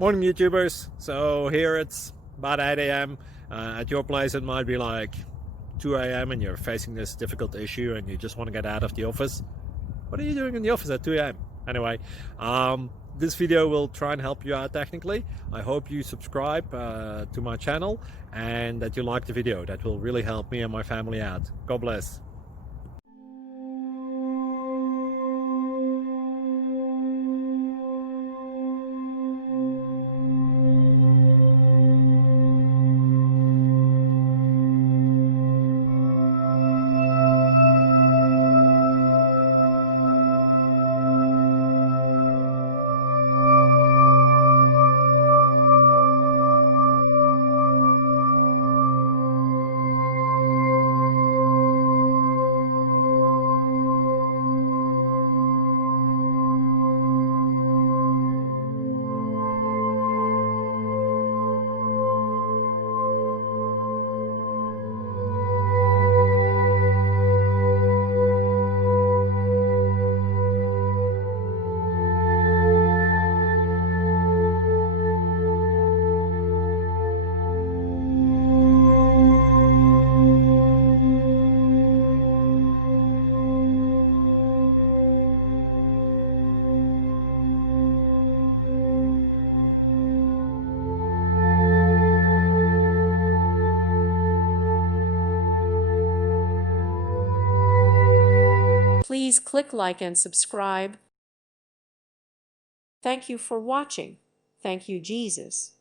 Morning YouTubers. So here it's about 8 a.m. At your place it might be like 2 a.m. and you're facing this difficult issue and you just want to get out of the office. What are you doing in the office at 2 a.m.? Anyway, this video will try and help you out technically. I hope you subscribe to my channel and that you like the video. That will really help me and my family out. God bless. Please click like and subscribe. Thank you for watching. Thank you, Jesus.